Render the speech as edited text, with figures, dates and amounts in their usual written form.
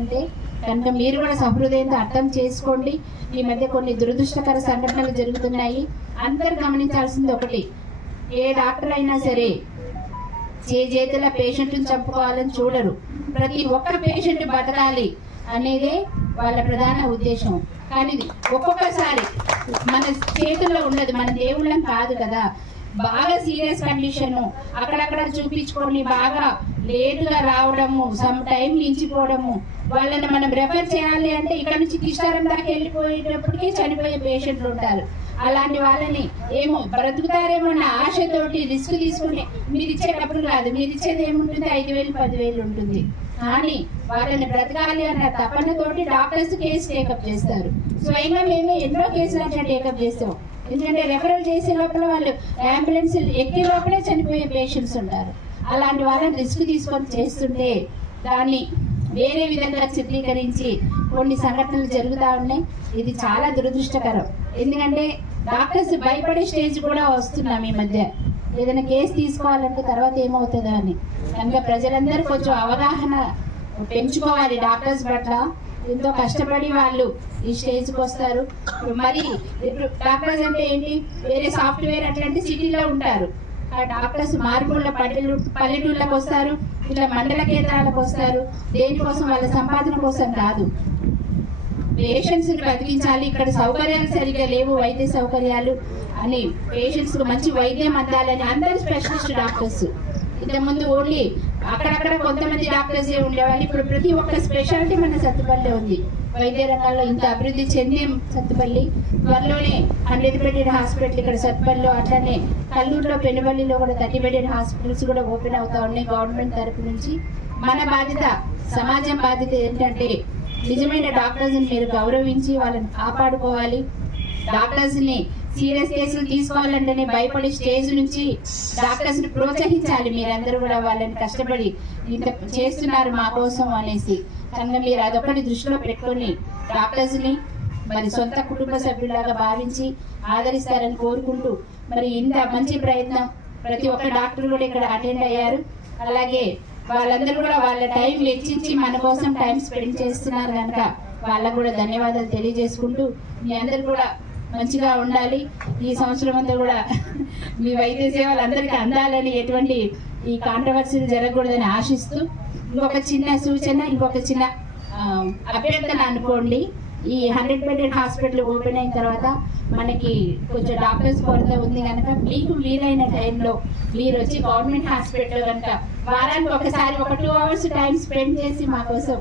అంటే కనుక మీరు కూడా సహృదయంతో అర్థం చేసుకోండి. ఈ మధ్య కొన్ని దురదృష్టకర సంఘటనలు జరుగుతున్నాయి. అందరు గమనించాల్సింది ఒకటి, ఏ డాక్టర్ అయినా సరే చేతుల పేషెంట్ని చంపుకోవాలని చూడరు. ప్రతి ఒక్క పేషెంట్ బతకాలి అనేదే వాళ్ళ ప్రధాన ఉద్దేశం. కానీ ఒక్కొక్కసారి మన చేతుల్లో ఉండదు, మన దేవుళ్ళం కాదు కదా. బాగా సీరియస్ కండిషన్ అక్కడక్కడ చూపించుకొని బాగా లేటుగా రావడము, సమ్ టైం మించిపోవడము, వాళ్ళని మనం రెఫర్ చేయాలి అంటే ఇక్కడ నుంచి కిష్టారం దాకా వెళ్ళిపోయేటప్పటికీ చనిపోయే పేషెంట్లు ఉంటారు. అలాంటి వాళ్ళని ఏమో బ్రతుకుతారేమో అన్న ఆశతోటి రిస్క్ తీసుకుని మీరు ఇచ్చేటప్పుడు కాదు, మీరు ఇచ్చేది ఏముంటుంది 5,000 10,000 ఉంటుంది. కానీ వాళ్ళని బ్రతకాలి అన్న తపనతోటి డాక్టర్స్ కేసు టేకప్ చేస్తారు. స్వయంగా మేమే ఎన్నో కేసులు అట్లా టేకప్ చేస్తాం. ఎందుకంటే రెఫరల్ చేసే లోపల వాళ్ళు అంబులెన్స్ ఎక్కే లోపలే చనిపోయే పేషెంట్స్ ఉంటారు. అలాంటి వాళ్ళని రిస్క్ తీసుకొని చేస్తుంటే దాన్ని వేరే విధంగా చిత్రీకరించి కొన్ని సంఘటనలు జరుగుతూ ఉన్నాయి. ఇది చాలా దురదృష్టకరం. ఎందుకంటే డాక్టర్స్ భయపడే స్టేజ్ కూడా వస్తున్నాం ఈ మధ్య. ఏదైనా కేసు తీసుకోవాలంటే తర్వాత ఏమవుతుందో అని. కనుక ప్రజలందరూ కొంచెం అవగాహన పెంచుకోవాలి డాక్టర్స్ పట్ల. ఎంతో కష్టపడి వాళ్ళు ఈ స్టేజ్కి వస్తారు. మరి ఇప్పుడు డాక్టర్స్ అంటే ఏంటి, వేరే సాఫ్ట్వేర్ అట్లాంటి సిటీలో ఉంటారు. ఆ డాక్టర్స్ మారుమూల పల్లెటూళ్ళకి వస్తారు, ఇట్లా మండల కేంద్రాలకు వస్తారు. దేనికోసం? వాళ్ళ సంపాదన కోసం కాదు, పేషెంట్స్ ని బతికించాలి. ఇక్కడ సౌకర్యాలు సరిగ్గా లేవు, వైద్య సౌకర్యాలు అని పేషెంట్స్ కు మంచి వైద్యం అందాలని అందరు స్పెషలిస్ట్ డాక్టర్స్. ఇంతకుముందు ఓన్లీ అక్కడక్కడ కొంతమంది డాక్టర్స్ ఉండేవాళ్ళు. ఇప్పుడు ప్రతి ఒక్క స్పెషాలిటీ మన సత్తుపల్లి ఉంది. వైద్య రంగంలో ఇంత అభివృద్ధి చెంది సత్తుపల్లి త్వరలోనే 100 బెడెడ్ హాస్పిటల్ ఇక్కడ సత్తుపల్లిలో, అట్లనే కల్లూరులో పెనుబల్లిలో కూడా 30 బెడెడ్ హాస్పిటల్స్ కూడా ఓపెన్ అవుతా ఉన్నాయి గవర్నమెంట్ తరఫు నుంచి. మన బాధ్యత, సమాజం బాధ్యత ఏంటంటే నిజమైన డాక్టర్స్ని మీరు గౌరవించి వాళ్ళని కాపాడుకోవాలి. డాక్టర్స్ని సీరియస్ కేసులు తీసుకోవాలంటేనే భయపడే స్టేజ్ నుంచి డాక్టర్స్ని ప్రోత్సహించాలి. మీరందరూ కూడా వాళ్ళని కష్టపడి ఇంత చేస్తున్నారు మా కోసం అనేసి. కనుక మీరు అదొకటి దృష్టిలో పెట్టుకొని డాక్టర్స్ని మరి సొంత కుటుంబ సభ్యులాగా భావించి ఆదరిస్తారని కోరుకుంటూ, మరి ఇంత మంచి ప్రయత్నం ప్రతి ఒక్క డాక్టర్ కూడా ఇక్కడ అటెండ్ అయ్యారు. అలాగే వాళ్ళందరూ కూడా వాళ్ళ టైం వెచ్చించి మన కోసం టైం స్పెండ్ చేస్తున్నారు కనుక వాళ్ళకు కూడా ధన్యవాదాలు తెలియజేసుకుంటూ, మీ అందరు కూడా మంచిగా ఉండాలి. ఈ సంవత్సరం అంతా కూడా మీ వైద్య సేవలు అందరికీ అందాలని, ఎటువంటి ఈ కాంట్రవర్సీలు జరగకూడదని ఆశిస్తూ, ఇంకొక చిన్న సూచన, ఇంకొక చిన్న అభ్యర్థన అనుకోండి. ఈ 100 బెడెడ్ హాస్పిటల్ ఓపెన్ అయిన తర్వాత మనకి కొంచెం డాక్టర్స్ కొరత ఉంది కనుక మీకు వీలైన టైంలో మీరు వచ్చి గవర్నమెంట్ హాస్పిటల్ కనుక వారానికి ఒకసారి ఒక 2 hours టైం స్పెండ్ చేసి మా కోసం